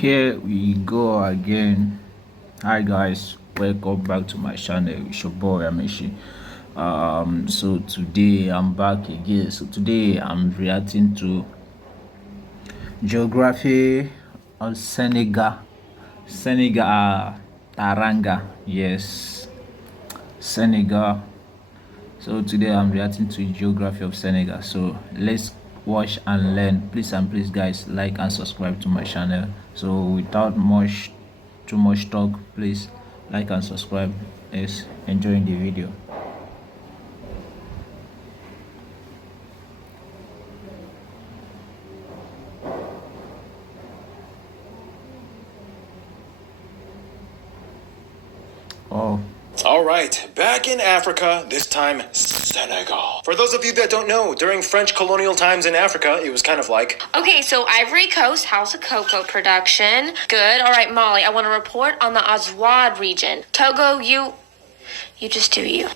Here we go again. Hi guys, welcome back to my channel. It's your boy Amishi. So today I'm back again. So today I'm reacting to geography of Senegal. Senegal, Taranga. Yes, Senegal. So today I'm reacting to geography of Senegal. So let's watch and learn. Please and please guys, like and subscribe to my channel. So without too much talk, please like and subscribe. Yes, enjoying the video. Oh, All right, back in Africa, this time Senegal. For those of you that don't know, during French colonial times in Africa, it was kind of like. Okay, so Ivory Coast, House of Cocoa production. Good. All right, Molly, I want to report on the Azawad region. Togo, you just do you.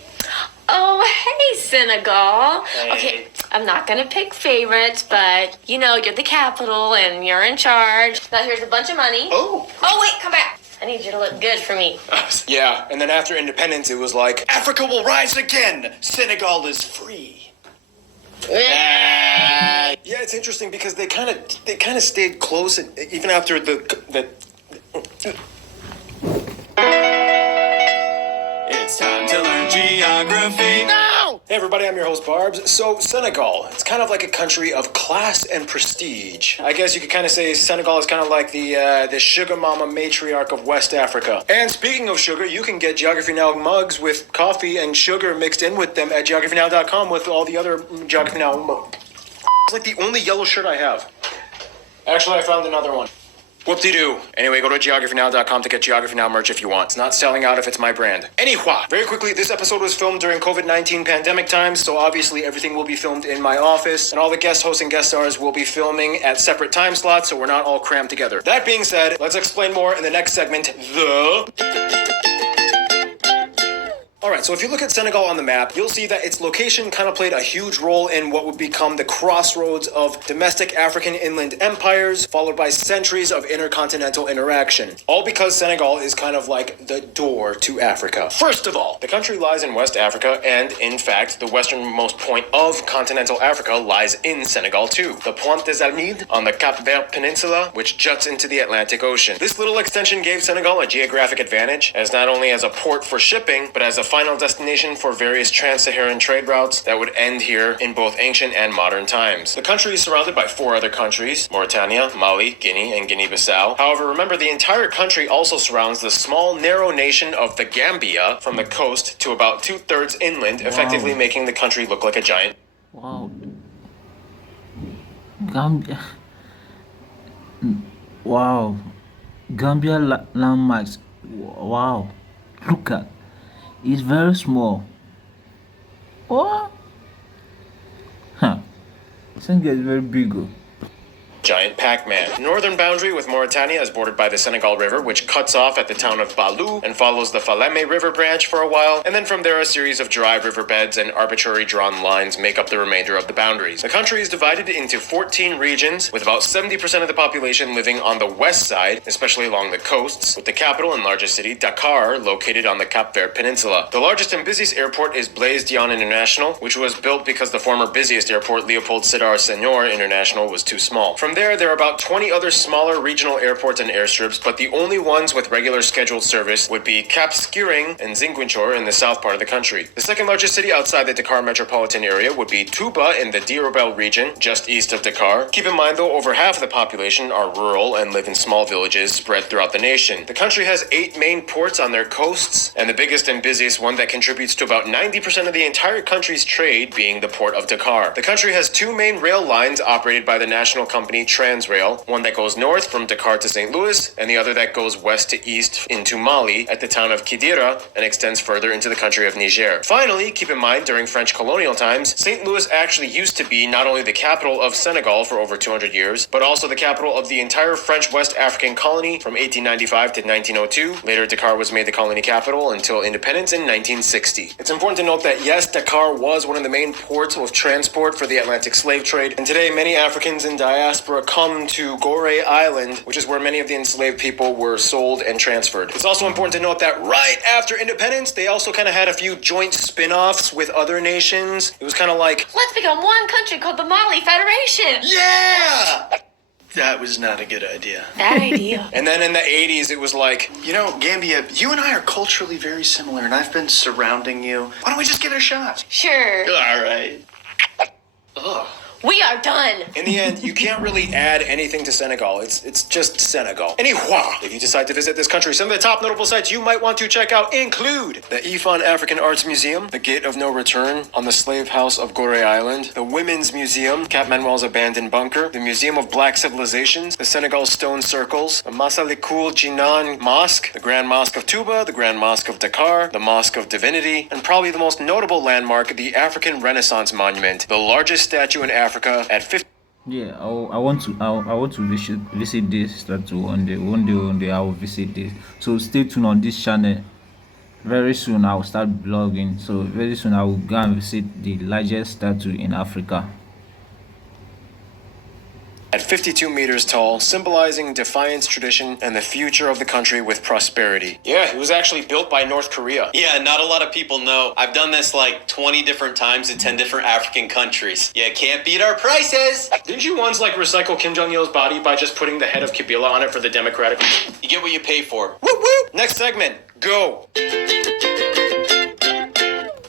Oh, hey, Senegal. Hey. Okay, I'm not gonna pick favorites, but you know, you're the capital and you're in charge. Now here's a bunch of money. Oh. Oh, wait, come back. I need you to look good for me. Yeah, and then after independence, it was like, Africa will rise again! Senegal is free. Yeah, it's interesting because they kind of stayed close even after the. It's time to learn geography. No! Hey everybody, I'm your host Barbs. So Senegal, it's kind of like a country of class and prestige. I guess you could kind of say Senegal is kind of like the sugar mama matriarch of West Africa. And speaking of sugar, you can get Geography Now mugs with coffee and sugar mixed in with them at geographynow.com with all the other Geography Now mugs. It's like the only yellow shirt I have. Actually, I found another one. Whoop-de-doo. Anyway, go to geographynow.com to get Geography Now merch if you want. It's not selling out if it's my brand. Anyhow, very quickly, this episode was filmed during COVID-19 pandemic times, so obviously everything will be filmed in my office, and all the guest hosts and guest stars will be filming at separate time slots, so we're not all crammed together. That being said, let's explain more in the next segment, Alright, so if you look at Senegal on the map, you'll see that its location kind of played a huge role in what would become the crossroads of domestic African inland empires, followed by centuries of intercontinental interaction. All because Senegal is kind of like the door to Africa. First of all, the country lies in West Africa, and in fact, the westernmost point of continental Africa lies in Senegal too. The Pointe des Almides on the Cap Vert Peninsula, which juts into the Atlantic Ocean. This little extension gave Senegal a geographic advantage, as not only as a port for shipping, but as a final destination for various trans-Saharan trade routes that would end here in both ancient and modern times. The country is surrounded by 4 other countries: Mauritania, Mali, Guinea, and Guinea-Bissau. However, remember, the entire country also surrounds the small, narrow nation of the Gambia from the coast to about 2/3 inland, effectively making the country look like a giant. wow. Gambia. Wow. Gambia Landmarks. Wow. Look at. It's very small. What? Huh. Senegal is very big. Giant Pac-Man. The northern boundary with Mauritania is bordered by the Senegal River, which cuts off at the town of Balou and follows the Falémé River branch for a while, and then from there a series of dry riverbeds and arbitrary drawn lines make up the remainder of the boundaries. The country is divided into 14 regions, with about 70% of the population living on the west side, especially along the coasts, with the capital and largest city, Dakar, located on the Cap Vert Peninsula. The largest and busiest airport is Blaise Diagne International, which was built because the former busiest airport, Leopold Sédar Senghor International, was too small. From there are about 20 other smaller regional airports and airstrips, but the only ones with regular scheduled service would be Cap Skirring and Ziguinchor in the south part of the country. The second largest city outside the Dakar metropolitan area would be Touba in the Diourbel region, just east of Dakar. Keep in mind, though, over half of the population are rural and live in small villages spread throughout the nation. The country has 8 main ports on their coasts, and the biggest and busiest one that contributes to about 90% of the entire country's trade being the port of Dakar. The country has 2 main rail lines operated by the national company Transrail, one that goes north from Dakar to St. Louis, and the other that goes west to east into Mali at the town of Kidira and extends further into the country of Niger. Finally, keep in mind, during French colonial times, St. Louis actually used to be not only the capital of Senegal for over 200 years, but also the capital of the entire French West African colony from 1895 to 1902. Later, Dakar was made the colony capital until independence in 1960. It's important to note that yes, Dakar was one of the main ports of transport for the Atlantic slave trade, and today many Africans in diaspora for a come to Gorée Island, which is where many of the enslaved people were sold and transferred. It's also important to note that right after independence, they also kind of had a few joint spin-offs with other nations. It was kind of like, Let's become one country called the Mali Federation. yeah! That was not a good idea. Bad idea. And then in the 80s, it was like, You know, Gambia, you and I are culturally very similar, and I've been surrounding you. Why don't we just give it a shot? Sure. All right. ugh. We are done. In the end, you can't really add anything to Senegal. It's just Senegal. Anyhow, if you decide to visit this country, some of the top notable sites you might want to check out include the Ifan African Arts Museum, the Gate of No Return on the Slave House of Gorée Island, the Women's Museum, Cap Manuel's Abandoned Bunker, the Museum of Black Civilizations, the Senegal Stone Circles, the Massalikul Jinan Mosque, the Grand Mosque of Touba, the Grand Mosque of Dakar, the Mosque of Divinity, and probably the most notable landmark, the African Renaissance Monument, the largest statue in Africa at 50. Yeah, I want to visit this statue one day I will visit this. So stay tuned on this channel. Very soon I will start blogging. So very soon I will go and visit the largest statue in Africa. At 52 meters tall, symbolizing defiance, tradition, and the future of the country with prosperity. Yeah, it was actually built by North Korea. Yeah, not a lot of people know. I've done this like 20 different times in 10 different African countries. You can't beat our prices. Didn't you once recycle Kim Jong-il's body by just putting the head of Kabila on it for the Democratic? You get what you pay for. Whoop whoop! Next segment, go!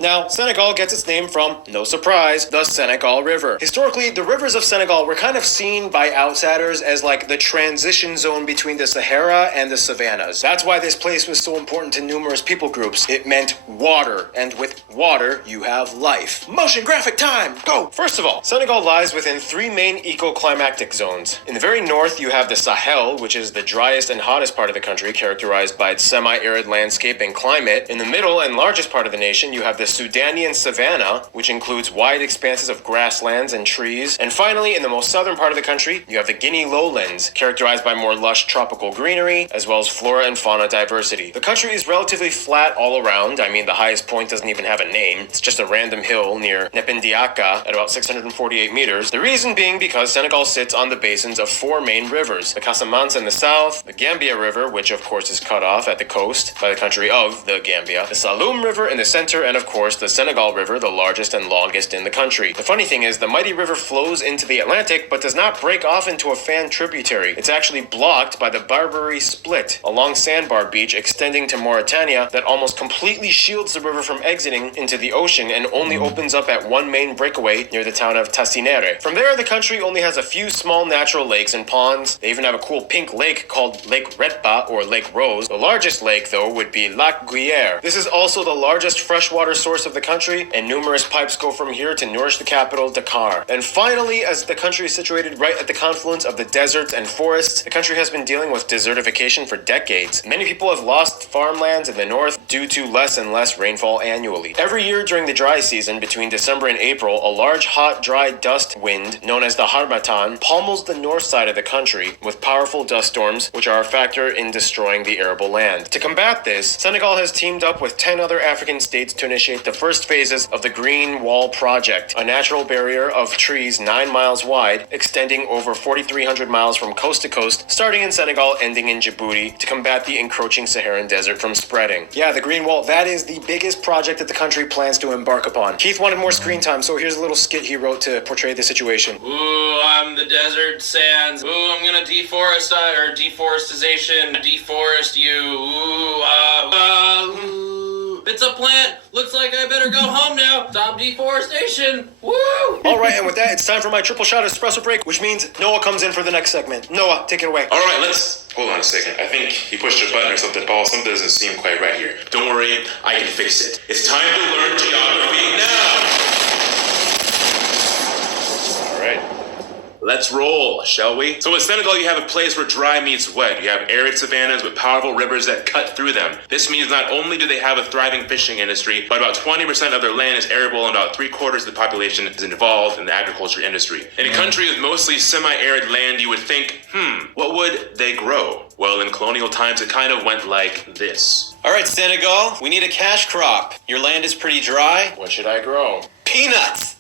Now, Senegal gets its name from, no surprise, the Senegal River. Historically, the rivers of Senegal were kind of seen by outsiders as like the transition zone between the Sahara and the savannas. That's why this place was so important to numerous people groups. It meant water, and with water, you have life. Motion graphic time, go! First of all, Senegal lies within three main ecoclimatic zones. In the very north, you have the Sahel, which is the driest and hottest part of the country, characterized by its semi-arid landscape and climate. In the middle and largest part of the nation, you have the Sudanian savanna, which includes wide expanses of grasslands and trees. And finally, in the most southern part of the country, you have the Guinea lowlands, characterized by more lush tropical greenery, as well as flora and fauna diversity. The country is relatively flat all around. I mean, the highest point doesn't even have a name. It's just a random hill near Nependiaka at about 648 meters. The reason being because Senegal sits on the basins of four main rivers, the Casamance in the south, the Gambia River, which of course is cut off at the coast by the country of the Gambia, the Saloum River in the center, and of course the Senegal River, the largest and longest in the country. The funny thing is, the mighty river flows into the Atlantic, but does not break off into a fan tributary. It's actually blocked by the Barbary Split, a long sandbar beach extending to Mauritania that almost completely shields the river from exiting into the ocean and only opens up at one main breakaway near the town of Tassinere. From there, the country only has a few small natural lakes and ponds. They even have a cool pink lake called Lake Retba or Lake Rose. The largest lake, though, would be Lac Guiers. This is also the largest freshwater source of the country, and numerous pipes go from here to nourish the capital, Dakar. And finally, as the country is situated right at the confluence of the deserts and forests, the country has been dealing with desertification for decades. Many people have lost farmlands in the north due to less and less rainfall annually. Every year during the dry season, between December and April, a large hot, dry dust wind, known as the Harmattan, pummels the north side of the country with powerful dust storms, which are a factor in destroying the arable land. To combat this, Senegal has teamed up with 10 other African states to initiate the first phases of the Green Wall Project, a natural barrier of trees 9 miles wide, extending over 4,300 miles from coast to coast, starting in Senegal, ending in Djibouti, to combat the encroaching Saharan desert from spreading. Yeah, the Green Wall, that is the biggest project that the country plans to embark upon. Keith wanted more screen time, so here's a little skit he wrote to portray the situation. Ooh, I'm the desert sands. Ooh, I'm gonna deforest you. It's a plant. Looks like I better go home now. Stop deforestation. Woo! All right, and with that, it's time for my triple shot espresso break, which means Noah comes in for the next segment. Noah, take it away. All right, let's hold on a second. I think he pushed a button or something, Paul. Something doesn't seem quite right here. Don't worry, I can fix it. It's time to learn geography now. All right. Let's roll, shall we? So in Senegal, you have a place where dry meets wet. You have arid savannas with powerful rivers that cut through them. This means not only do they have a thriving fishing industry, but about 20% of their land is arable and about 3/4 of the population is involved in the agriculture industry. In a country with mostly semi-arid land, you would think, what would they grow? Well, in colonial times, it kind of went like this. All right, Senegal, we need a cash crop. Your land is pretty dry. What should I grow? Peanuts!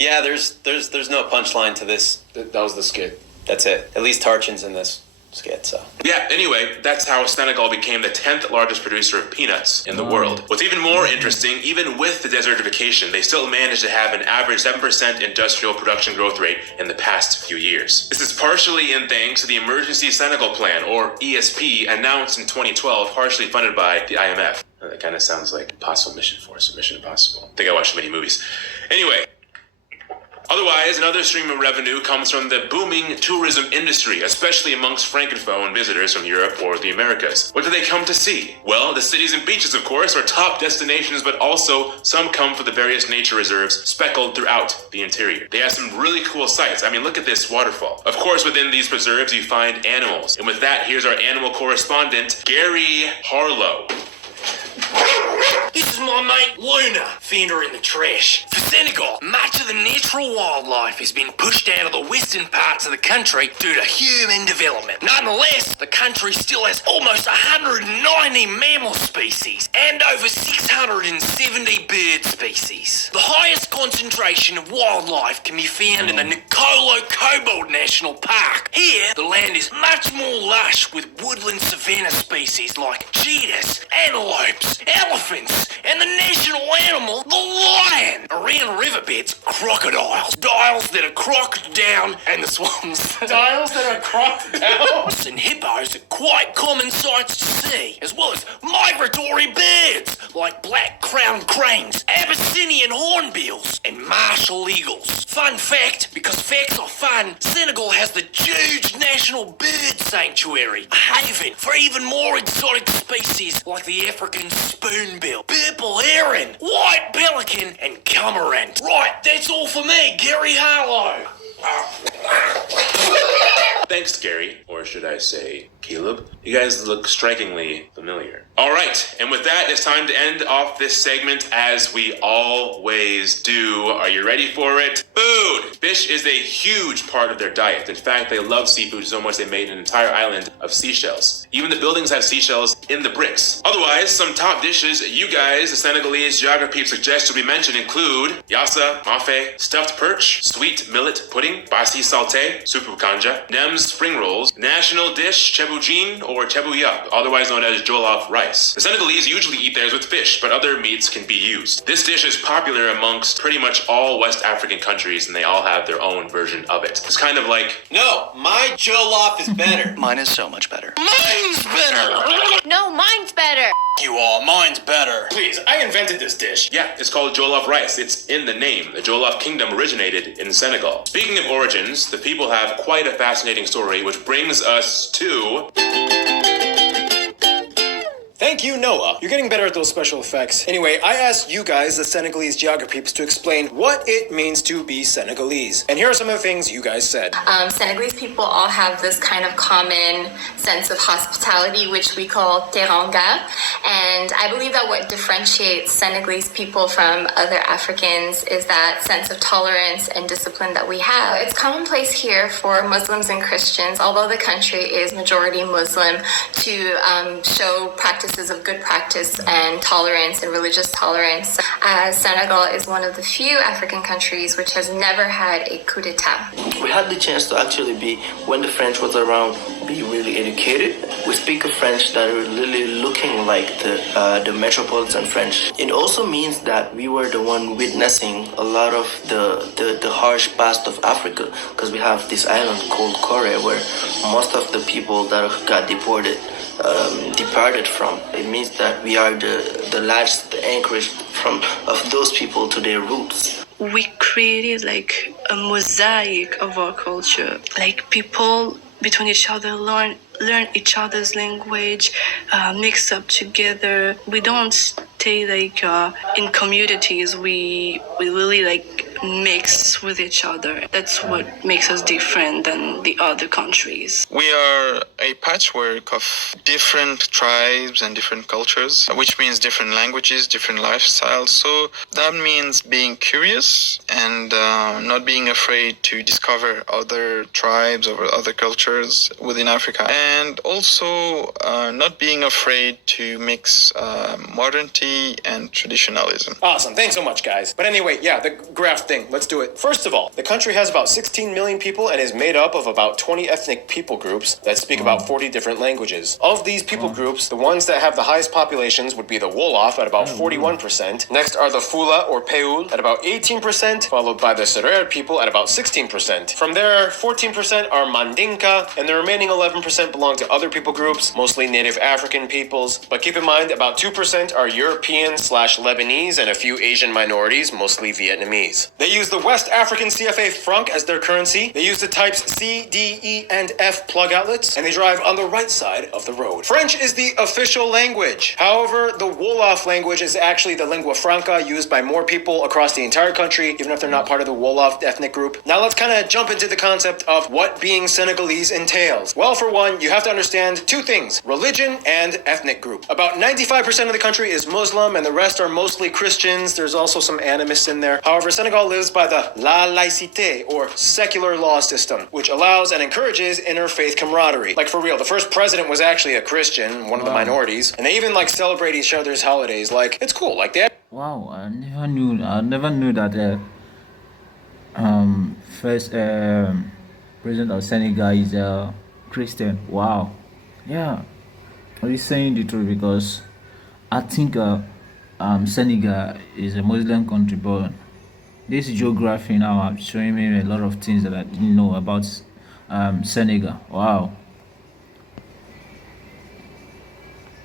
Yeah, there's no punchline to this. That was the skit. That's it. At least Tarchin's in this skit, so. Yeah, anyway, that's how Senegal became the 10th largest producer of peanuts in the world. What's even more interesting, even with the desertification, they still managed to have an average 7% industrial production growth rate in the past few years. This is partially in thanks to the Emergency Senegal Plan, or ESP, announced in 2012, partially funded by the IMF. That kind of sounds like Impossible Mission Force or Mission Impossible. I think I watched many movies. Anyway. Otherwise, another stream of revenue comes from the booming tourism industry, especially amongst Francophone visitors from Europe or the Americas. What do they come to see? Well, the cities and beaches, of course, are top destinations, but also some come for the various nature reserves speckled throughout the interior. They have some really cool sights. I mean, look at this waterfall. Of course, within these preserves, you find animals. And with that, here's our animal correspondent, Gary Harlow. This is my mate Luna, found her in the trash. For Senegal, much of the natural wildlife has been pushed out of the western parts of the country due to human development. Nonetheless, the country still has almost 190 mammal species and over 670 bird species. The highest concentration of wildlife can be found in the Nicolo Cobalt National Park. Here, the land is much more lush with woodland savanna species like cheetahs, antelopes, elephants, and the national animal, the lion. Around riverbeds, crocodiles. Dials that are crocked down, and the swans. Dials that are cropped down? And hippos are quite common sights to see, as well as migratory birds like black-crowned cranes, Abyssinian hornbills, and martial eagles. Fun fact, because facts are fun, Senegal has the huge national bird sanctuary, a haven for even more exotic species like the African spoonbill, purple heron, white pelican, and cormorant. Right, that's all for me, Gary Harlow. Thanks, Gary, or should I say, Caleb. You guys look strikingly familiar. All right, and with that, it's time to end off this segment as we always do. Are you ready for it? Food! Fish is a huge part of their diet. In fact, they love seafood so much they made an entire island of seashells. Even the buildings have seashells in the bricks. Otherwise, some top dishes you guys, the Senegalese geography suggest should be mentioned include yassa, mafe, stuffed perch, sweet millet pudding, basi salté, supu kanja, nems spring rolls, national dish cheboujin or chebouya, otherwise known as jollof rice. The Senegalese usually eat theirs with fish, but other meats can be used. This dish is popular amongst pretty much all West African countries, and they all have their own version of it. It's kind of like, No, my jollof is better. Mine is so much better. Mine's better. No, mine's better. You are, mine's better. Please, I invented this dish. yeah, it's called jollof rice. It's in the name. The Jollof Kingdom originated in Senegal. Speaking of origins, the people have quite a fascinating story, which brings us to... Thank you, Noah. You're getting better at those special effects. Anyway, I asked you guys, the Senegalese geograpeeps, to explain what it means to be Senegalese. And here are some of the things you guys said. Senegalese people all have this kind of common sense of hospitality, which we call teranga. And I believe that what differentiates Senegalese people from other Africans is that sense of tolerance and discipline that we have. It's commonplace here for Muslims and Christians, although the country is majority Muslim, to show practices of good practice and tolerance and religious tolerance. Senegal is one of the few African countries which has never had a coup d'etat. We had the chance to actually be, when the French was around, be really educated. We speak a French that are really looking like the metropolitan French. It also means that we were the one witnessing a lot of the harsh past of Africa, because we have this island called Korea where most of the people that got deported departed from. It means that we are the last anchorage of those people to their roots. We created like a mosaic of our culture. Like people between each other learn each other's language, mix up together. We don't stay like in communities. We really like mix with each other. That's what makes us different than the other countries. We are a patchwork of different tribes and different cultures, which means different languages, different lifestyles. So that means being curious and not being afraid to discover other tribes or other cultures within Africa, and also not being afraid to mix modernity and traditionalism. Awesome. Thanks so much, guys. But anyway, yeah, the graph thing. Let's do it. First of all, the country has about 16 million people and is made up of about 20 ethnic people groups that speak about 40 different languages. Of these people groups, the ones that have the highest populations would be the Wolof at about 41%. Next are the Fula or Peul at about 18%, followed by the Serer people at about 16%. From there, 14% are Mandinka, and the remaining 11% belong to other people groups, mostly native African peoples. But keep in mind, about 2% are European/Lebanese and a few Asian minorities, mostly Vietnamese. They use the West African CFA franc as their currency. They use the types C, D, E, and F plug outlets, and they drive on the right side of the road. French is the official language. However, the Wolof language is actually the lingua franca used by more people across the entire country, even if they're not part of the Wolof ethnic group. Now let's kind of jump into the concept of what being Senegalese entails. Well, for one, you have to understand two things: religion and ethnic group. About 95% of the country is Muslim, and the rest are mostly Christians. There's also some animists in there. However, Senegal lives by the La Laïcité, or secular law system, which allows and encourages interfaith camaraderie. Like, for real, the first president was actually a Christian, one of the minorities, and they even like celebrate each other's holidays. Like, it's cool. Like, they Wow, I never knew that first president of Senegal is a Christian. Wow. Yeah. Are you saying the truth? Because I think Senegal is a Muslim country, but this geography now I'm showing me a lot of things that I didn't know about Senegal. Wow.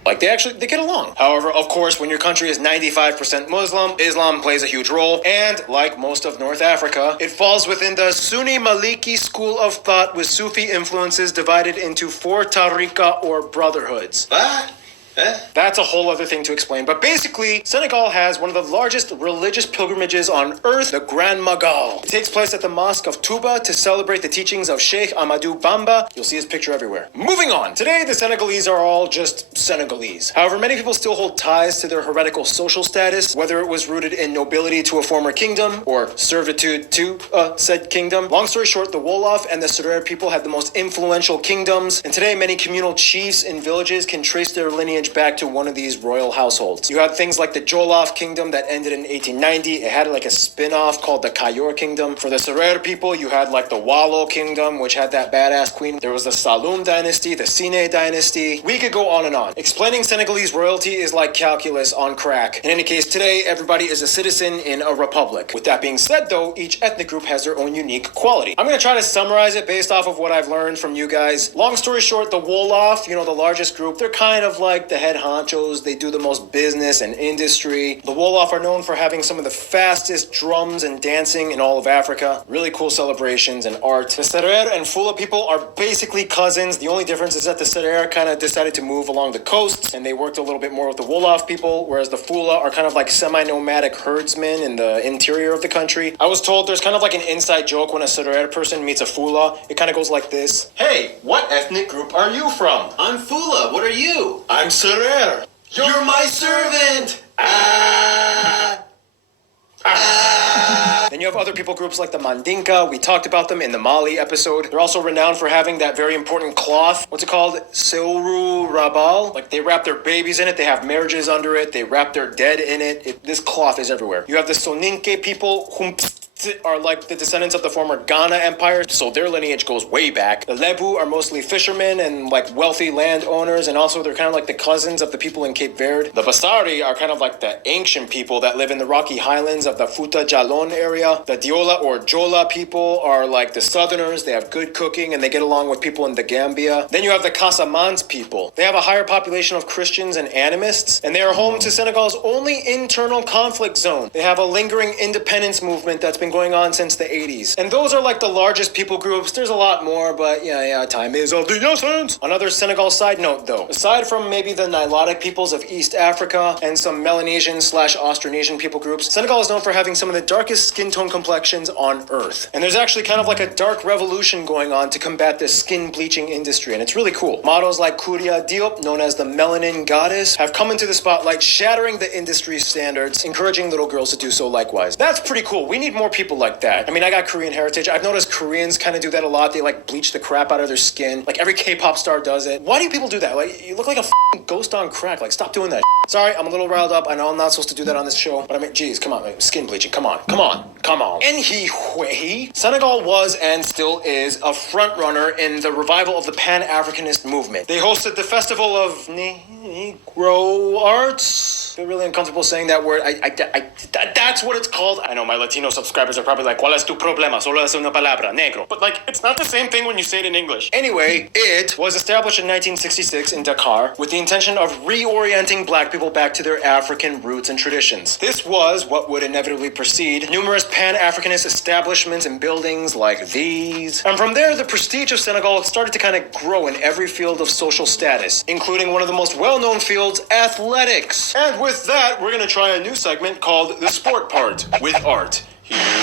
Like, they get along. However, of course, when your country is 95% Muslim, Islam plays a huge role. And like most of North Africa, it falls within the Sunni Maliki school of thought, with Sufi influences divided into 4 tariqa or brotherhoods. That's a whole other thing to explain. But basically, Senegal has one of the largest religious pilgrimages on earth, the Grand Magal. It takes place at the Mosque of Touba to celebrate the teachings of Sheikh Amadou Bamba. You'll see his picture everywhere. Moving on. Today, the Senegalese are all just Senegalese. However, many people still hold ties to their heretical social status, whether it was rooted in nobility to a former kingdom or servitude to said kingdom. Long story short, the Wolof and the Serer people had the most influential kingdoms, and today many communal chiefs in villages can trace their lineage back to one of these royal households. You had things like the Jollof kingdom that ended in 1890. It had like a spin-off called the Kayor kingdom. For the Serer people, you had like the Wallo kingdom, which had that badass queen. There was the Saloum dynasty, the Sine dynasty. We could go on and on. Explaining Senegalese royalty is like calculus on crack. In any case, today, everybody is a citizen in a republic. With that being said, though, each ethnic group has their own unique quality. I'm going to try to summarize it based off of what I've learned from you guys. Long story short, the Wolof, the largest group, they're kind of like the head honchos. They do the most business and industry. The Wolof are known for having some of the fastest drums and dancing in all of Africa. Really cool celebrations and art. The Serer and Fula people are basically cousins. The only difference is that the Serer kind of decided to move along the coasts, and they worked a little bit more with the Wolof people, whereas the Fula are kind of like semi-nomadic herdsmen in the interior of the country. I was told there's kind of like an inside joke when a Serer person meets a Fula. It kind of goes like this. Hey, what ethnic group are you from? I'm Fula. What are you? I'm Serer. You're my servant! Then you have other people groups like the Mandinka. We talked about them in the Mali episode. They're also renowned for having that very important cloth. What's it called? Seuru Rabal. Like, they wrap their babies in it. They have marriages under it. They wrap their dead in it. This cloth is everywhere. You have the Soninke people, whom are like the descendants of the former Ghana Empire, so their lineage goes way back. The Lebu are mostly fishermen and like wealthy landowners, and also they're kind of like the cousins of the people in Cape Verde. The Basari are kind of like the ancient people that live in the rocky highlands of the Futa Jalon area. The Diola or Jola people are like the southerners. They have good cooking and they get along with people in the Gambia. Then you have the Casamance people. They have a higher population of Christians and animists, and they are home to Senegal's only internal conflict zone. They have a lingering independence movement that's been going on since the 80s. And those are like the largest people groups. There's a lot more, but yeah, time is of the essence. Another Senegal side note though, aside from maybe the Nilotic peoples of East Africa and some Melanesian/Austronesian people groups, Senegal is known for having some of the darkest skin tone complexions on earth. And there's actually kind of like a dark revolution going on to combat the skin bleaching industry, and it's really cool. Models like Kouria Diop, known as the Melanin Goddess, have come into the spotlight, shattering the industry standards, encouraging little girls to do so likewise. That's pretty cool. We need more people people like that. I mean, I got Korean heritage. I've noticed Koreans kind of do that a lot. They like bleach the crap out of their skin. Like every K-pop star does it. Why do people do that? Like, you look like a ghost on crack. Like, stop doing that. Sorry, I'm a little riled up. I know I'm not supposed to do that on this show, but I mean, geez, come on, like, skin bleaching. Come on. Anyway, Senegal was and still is a front runner in the revival of the Pan-Africanist movement. They hosted the Festival of Negro Arts. I feel really uncomfortable saying that word. That's what it's called. I know my Latino subscribers are probably like, ¿Cuál es tu problema? Solo es una palabra, negro. But like, it's not the same thing when you say it in English. Anyway, it was established in 1966 in Dakar with the intention of reorienting black people back to their African roots and traditions. This was what would inevitably precede numerous Pan-Africanist establishments and buildings like these. And from there, the prestige of Senegal started to kind of grow in every field of social status, including one of the most well-known fields, athletics. And with that, we're gonna try a new segment called The Sport Part with Art. Here we go.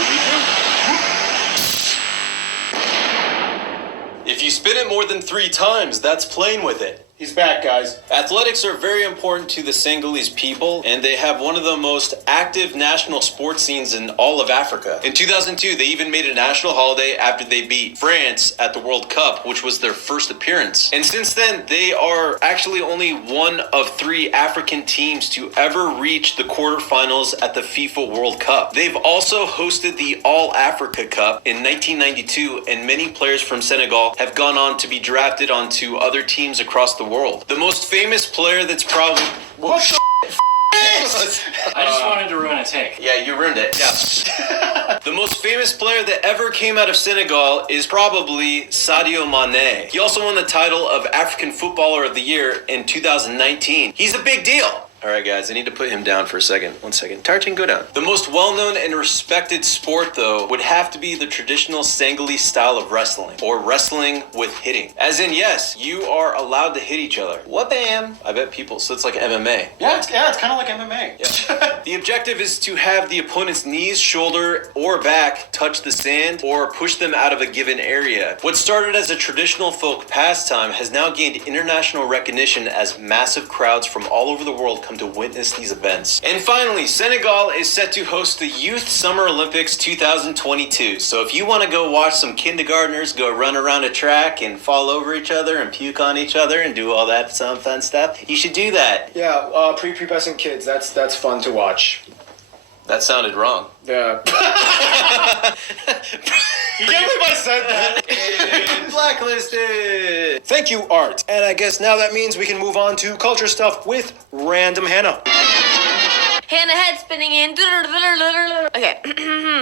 If you spin it more than 3 times, that's playing with it. He's back, guys. Athletics are very important to the Senegalese people, and they have one of the most active national sports scenes in all of Africa. In 2002, they even made a national holiday after they beat France at the World Cup, which was their first appearance. And since then, they are actually only one of 3 African teams to ever reach the quarterfinals at the FIFA World Cup. They've also hosted the All Africa Cup in 1992, and many players from Senegal have gone on to be drafted onto other teams across the world. The most famous player that's probably... What the I just wanted to ruin a take. Yeah, you ruined it. Yeah. The most famous player that ever came out of Senegal is probably Sadio Mane. He also won the title of African Footballer of the Year in 2019. He's a big deal. All right, guys, I need to put him down for a second. 1 second. Tartan, go down. The most well-known and respected sport, though, would have to be the traditional Senegalese style of wrestling, or wrestling with hitting. As in, yes, you are allowed to hit each other. Wha-bam! I bet people, so it's like MMA. Yeah, it's kind of like MMA. Yeah. The objective is to have the opponent's knees, shoulder, or back touch the sand, or push them out of a given area. What started as a traditional folk pastime has now gained international recognition as massive crowds from all over the world come to witness these events. And finally, Senegal is set to host the Youth Summer Olympics 2022. So if you want to go watch some kindergartners go run around a track and fall over each other and puke on each other and do all that some fun stuff, you should do that. Yeah, prepubescent kids, that's fun to watch. That sounded wrong. Yeah. You can't believe I said that. Blacklisted. Thank you, Art. And I guess now that means we can move on to culture stuff with Random Hannah. Hannah head spinning in. Okay.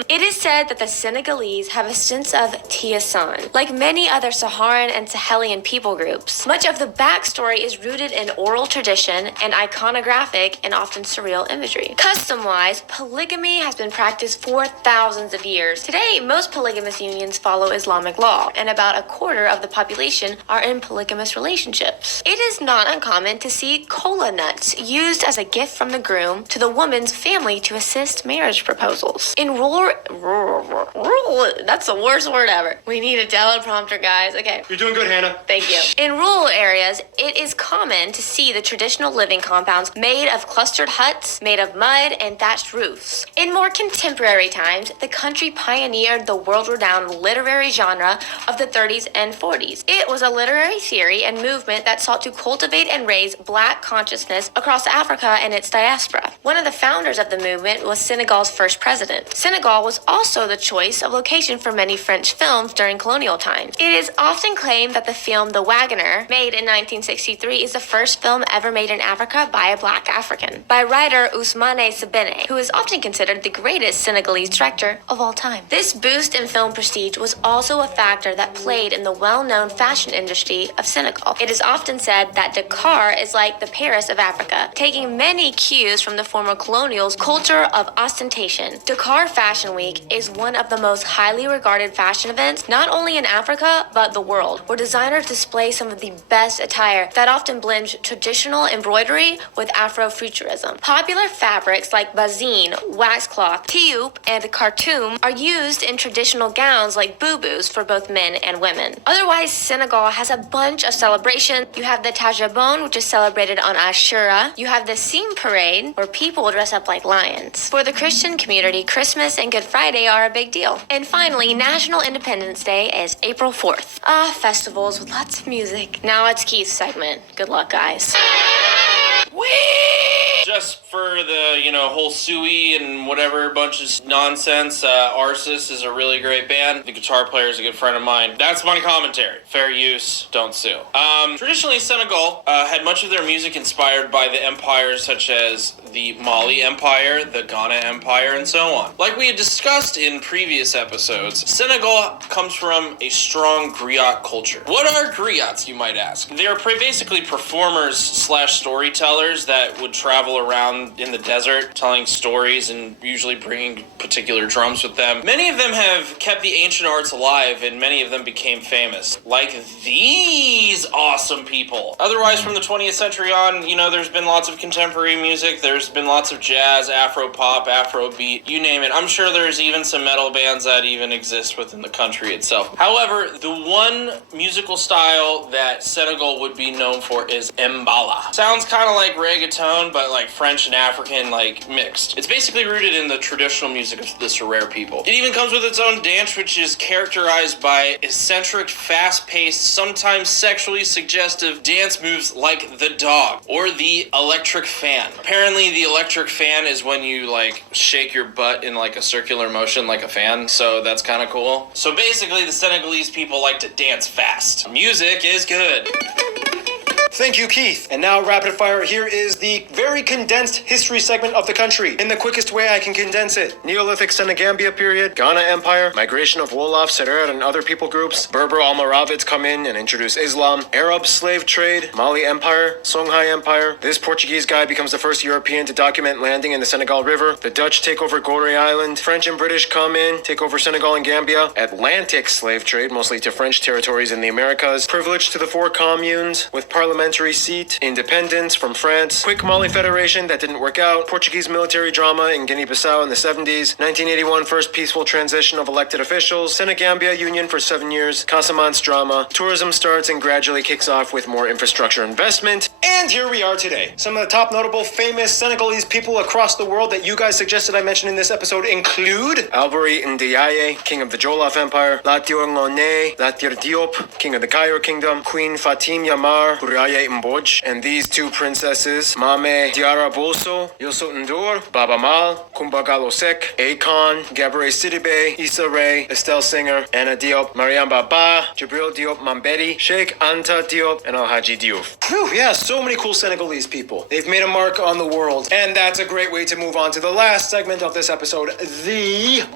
It is said that the Senegalese have a sense of Tiasan, like many other Saharan and Sahelian people groups. Much of the backstory is rooted in oral tradition and iconographic and often surreal imagery. Custom-wise, polygamy has been practiced for thousands of years. Today, most polygamous unions follow Islamic law, and about a quarter of the population are in polygamous relationships. It is not uncommon to see cola nuts used as a gift from the groom to the woman's family to assist marriage proposals. In rural, that's the worst word ever. We need a teleprompter, guys. Okay. You're doing good, Hannah. Thank you. In rural areas, it is common to see the traditional living compounds made of clustered huts, made of mud and thatched roofs. In more contemporary times, the country pioneered the world-renowned literary genre of the 30s and 40s. It was a literary theory and movement that sought to cultivate and raise Black consciousness across Africa and its diaspora. One of the founders of the movement was Senegal's first president. Senegal was also the choice of location for many French films during colonial times. It is often claimed that the film The Wagoner, made in 1963, is the first film ever made in Africa by a Black African, by writer Ousmane Sebene, who is often considered the greatest Senegalese director of all time. This boost in film prestige was also a factor that played in the well-known fashion industry of Senegal. It is often said that Dakar is like the Paris of Africa, taking many cues from the former colonials' culture of ostentation. Dakar Fashion Week is one of the most highly regarded fashion events, not only in Africa, but the world, where designers display some of the best attire that often blends traditional embroidery with Afrofuturism. Popular fabrics like bazine, waxcloth, tioop, and khartoum are used in traditional gowns like boubous for both men and women. Otherwise, Senegal has a bunch of celebrations. You have the Tajabon, which is celebrated on Ashura. You have the Sim Parade, where people people will dress up like lions. For the Christian community, Christmas and Good Friday are a big deal. And finally, National Independence Day is April 4th. Festivals with lots of music. Now it's Keith's segment. Good luck, guys. Just for the, whole suey and whatever bunch of nonsense, Arsis is a really great band. The guitar player is a good friend of mine. That's my commentary. Fair use, don't sue. Traditionally, Senegal had much of their music inspired by the empires such as the Mali Empire, the Ghana Empire, and so on. Like we had discussed in previous episodes, Senegal comes from a strong griot culture. What are griots, you might ask? They are basically performers / storytellers that would travel around in the desert telling stories and usually bringing particular drums with them. Many of them have kept the ancient arts alive and many of them became famous. Like these awesome people. Otherwise, from the 20th century on, there's been lots of contemporary music. There's been lots of jazz, Afro pop, Afro beat, you name it. I'm sure there's even some metal bands that even exist within the country itself. However, the one musical style that Senegal would be known for is Mbala. Sounds kind of like reggaeton, but like French and African, like mixed. It's basically rooted in the traditional music of the Serer people. It even comes with its own dance, which is characterized by eccentric, fast-paced, sometimes sexually suggestive dance moves like the dog or the electric fan. Apparently, the electric fan is when you like shake your butt in like a circular motion like a fan, so that's kind of cool. So basically, the Senegalese people like to dance fast. Music is good. Thank you, Keith. And now, rapid fire, here is the very condensed history segment of the country. In the quickest way I can condense it. Neolithic Senegambia period, Ghana Empire, migration of Wolof, Serer, and other people groups, Berber Almoravids come in and introduce Islam, Arab slave trade, Mali Empire, Songhai Empire. This Portuguese guy becomes the first European to document landing in the Senegal River. The Dutch take over Gorée Island. French and British come in, take over Senegal and Gambia. Atlantic slave trade, mostly to French territories in the Americas. Privilege to the four communes with parliamentary seat, independence from France, quick Mali Federation that didn't work out, Portuguese military drama in Guinea-Bissau in the 70s, 1981 first peaceful transition of elected officials, Senegambia Union for 7 years, Casamance drama, tourism starts and gradually kicks off with more infrastructure investment, and here we are today. Some of the top notable famous Senegalese people across the world that you guys suggested I mention in this episode include Alboury Ndiaye, king of the Jollof Empire, Latir Ngone, Latir Diop, king of the Cairo Kingdom, Queen Fatim Yamar, Huraye Mbodj, and these two princesses, Mame Diarra Boso, Youssou N'Dour, Baba Mal, Kumba Galo Sek, Akon, Gabrielle Sidibe, Issa Rae, Estelle Singer, Anna Diop, Mariam Baba, Jibril Diop Mambedi, Sheikh Anta Diop, and Alhaji Diouf. Whew, yeah, so many cool Senegalese people. They've made a mark on the world, and that's a great way to move on to the last segment of this episode, the...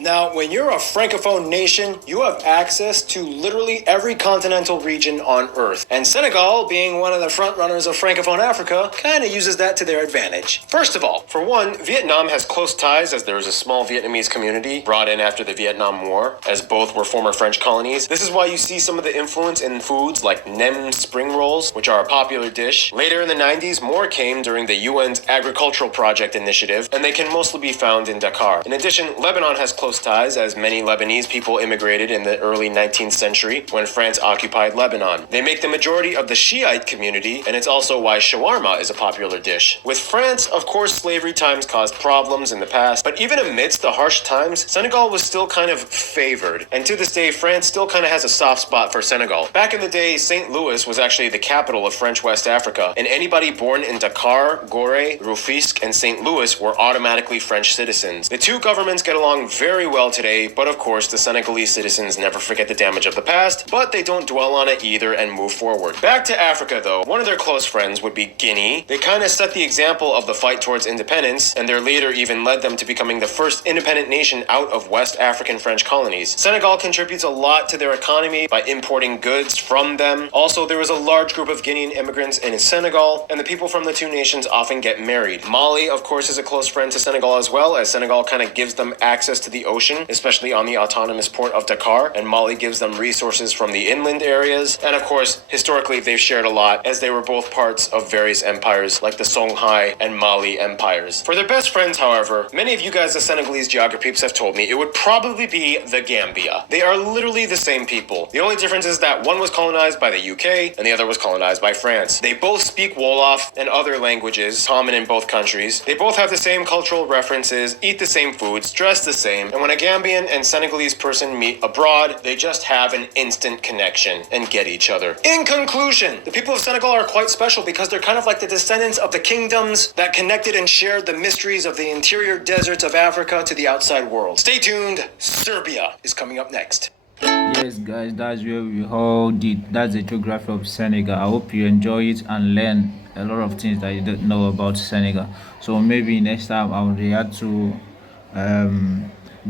Now, when you're a francophone nation, you have access to literally every continental region on Earth. And Senegal, being one of the front runners of francophone Africa, kind of uses that to their advantage. First of all, for one, Vietnam has close ties as there is a small Vietnamese community brought in after the Vietnam War, as both were former French colonies. This is why you see some of the influence in foods like nem spring rolls, which are a popular dish. Later in the 90s, more came during the UN's Agricultural Project Initiative, and they can mostly be found in Dakar. In addition, Lebanon has close ties, as many Lebanese people immigrated in the early 19th century when France occupied Lebanon. They make the majority of the Shiite community, and it's also why shawarma is a popular dish. With France, of course, slavery times caused problems in the past, but even amidst the harsh times, Senegal was still kind of favored. And to this day, France still kind of has a soft spot for Senegal. Back in the day, St. Louis was actually the capital of French West Africa, and anybody born in Dakar, Gorée, Rufisque, and St. Louis were automatically French citizens. The two governments get along very well today, but of course the Senegalese citizens never forget the damage of the past, but they don't dwell on it either and move forward. Back to Africa though, one of their close friends would be Guinea. They kind of set the example of the fight towards independence, and their leader even led them to becoming the first independent nation out of West African French colonies. Senegal contributes a lot to their economy by importing goods from them. Also, there is a large group of Guinean immigrants in Senegal, and the people from the two nations often get married. Mali, of course, is a close friend to Senegal as well, as Senegal kind of gives them access to the Ocean, especially on the autonomous port of Dakar, and Mali gives them resources from the inland areas. And of course, historically, they've shared a lot as they were both parts of various empires like the Songhai and Mali empires. For their best friends, however, many of you guys as Senegalese geography peeps have told me it would probably be the Gambia. They are literally the same people. The only difference is that one was colonized by the UK and the other was colonized by France. They both speak Wolof and other languages common in both countries. They both have the same cultural references, eat the same foods, dress the same, and when a Gambian and Senegalese person meet abroad, they just have an instant connection and get each other. In conclusion, the people of Senegal are quite special because they're kind of like the descendants of the kingdoms that connected and shared the mysteries of the interior deserts of Africa to the outside world. Stay tuned, Serbia is coming up next. Yes, guys, that's where we hold it. That's the geography of Senegal. I hope you enjoy it and learn a lot of things that you don't know about Senegal. So maybe next time I'll react to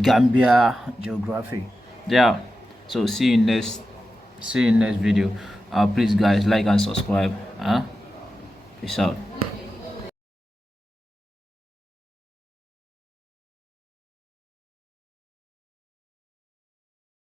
Gambia geography. Yeah. So see you next video. Please, guys, like and subscribe. Peace out.